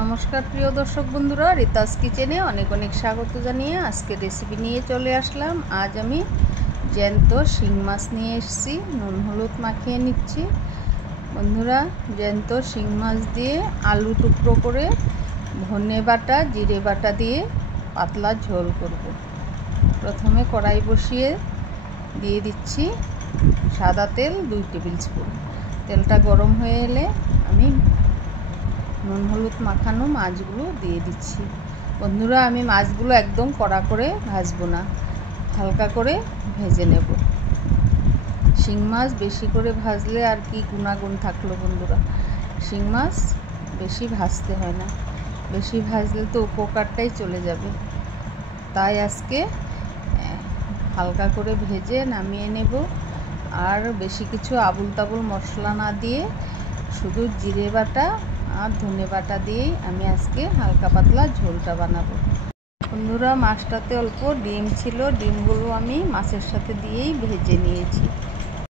নমস্কার প্রিয় দর্শক বন্ধুরা, রিতাস কিচেনে অনেক অনেক স্বাগত জানিয়ে আজকে রেসিপি নিয়ে চলে আসলাম। আজ আমি জ্যান্ত শিং মাছ নিয়ে এসেছি, নুন হলুদ মাখিয়ে নিচ্ছি। বন্ধুরা, জ্যান্ত শিং মাছ দিয়ে আলু টুকরো করে ধনে বাটা জিরে বাটা দিয়ে পাতলা ঝোল করব। প্রথমে কড়াই বসিয়ে দিয়ে দিচ্ছি সাদা তেল 2 টেবিল স্পুন। তেলটা গরম হয়ে এলে আমি নুন হলুদ মাখানো মাছগুলো দিয়ে দিচ্ছি। বন্ধুরা, আমি মাছগুলো একদম কড়া করে ভাজবো না, হালকা করে ভেজে নেব। শিং মাছ বেশি করে ভাজলে আর কি গুণাগুণ থাকলো বন্ধুরা, শিং মাছ বেশি ভাজতে হয় না, বেশি ভাজলে তো উপকারটাই চলে যাবে। তাই আজকে হালকা করে ভেজে নামিয়ে নেব। আর বেশি কিছু আবুল তাবুল মশলা না দিয়ে শুধু জিরে বাটা আর ধনে বাটা দিয়েই আমি আজকে হালকা পাতলা ঝোলটা বানাবো। বন্ধুরা, মাছটাতে অল্প ডিম ছিল, ডিমগুলো আমি মাছের সাথে দিয়েই ভেজে নিয়েছি।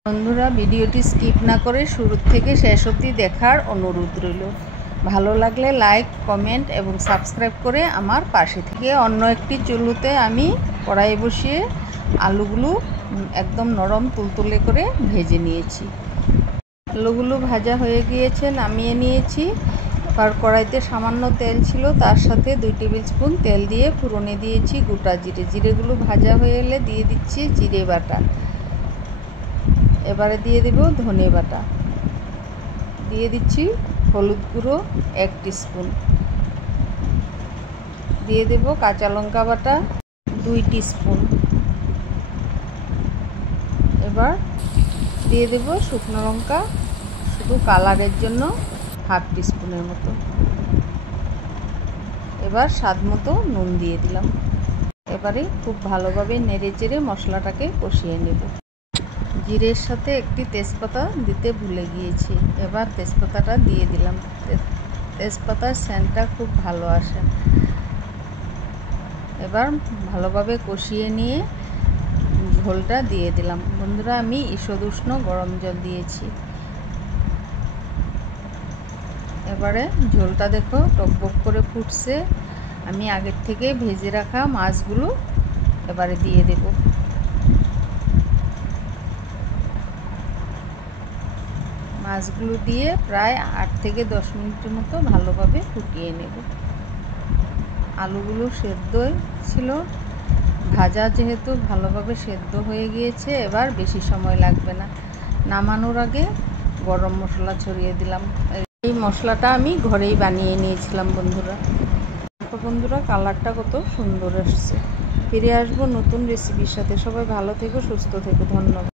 বন্ধুরা, ভিডিওটি স্কিপ না করে শুরু থেকে শেষ অবধি দেখার অনুরোধ রইল। ভালো লাগলে লাইক, কমেন্ট এবং সাবস্ক্রাইব করে আমার পাশে থেকে। অন্য একটি চুলোতে আমি কড়াই বসিয়ে আলুগুলো একদম নরম তুলতুলে করে ভেজে নিয়েছি। আলুগুলো ভাজা হয়ে গিয়েছে, নামিয়ে নিয়েছি। আর কড়াইতে সামান্য তেল ছিল, তার সাথে 2 টেবিল স্পুন তেল দিয়ে ফোড়নে দিয়েছি গোটা জিরে। জিরেগুলো ভাজা হয়ে এলে দিয়ে দিচ্ছি জিরে বাটা। এবারে দিয়ে দেব ধনে বাটা, দিয়ে দিচ্ছি হলুদ গুঁড়ো 1 টিস্পুন, দিয়ে দেব কাঁচা লঙ্কা বাটা 2 টিস্পুন। এবার দিয়ে দেব শুকনো লঙ্কা শুধু কালারের জন্য 1/2 টিস্পুনের মতো। এবার স্বাদ মতো নুন দিয়ে দিলাম। এবারে খুব ভালোভাবে নেড়ে চেড়ে মশলাটাকে কষিয়ে নেব। জিরের সাথে একটি তেজপাতা দিতে ভুলে গিয়েছি, এবার তেজপাতাটা দিয়ে দিলাম। তেজপাতার সেন্টটা খুব ভালো আসে। এবার ভালোভাবে কষিয়ে নিয়ে ঝোলটা দিয়ে দিলাম। বন্ধুরা, আমি ঈষদ উষ্ণ গরম জল দিয়েছি। এবারে ঝোলটা দেখো টকবক করে ফুটছে। আমি আগের থেকে ভেজে রাখা মাছগুলো এবারে দিয়ে দেব। মাছগুলো দিয়ে প্রায় 8 থেকে 10 মিনিটের মতো ভালোভাবে ফুটিয়ে নেব। আলুগুলো সেদ্ধ ছিল, ভাজা যেহেতু ভালোভাবে সেদ্ধ হয়ে গিয়েছে, এবার বেশি সময় লাগবে না। নামানোর আগে গরম মশলা ছড়িয়ে দিলাম। এই মশলাটা আমি ঘরেই বানিয়ে নিয়েছিলাম বন্ধুরা। বন্ধুরা, কালারটা কত সুন্দর আসছে। ফিরে আসবো নতুন রেসিপির সাথে। সবাই ভালো থেকো, সুস্থ থেকো। ধন্যবাদ।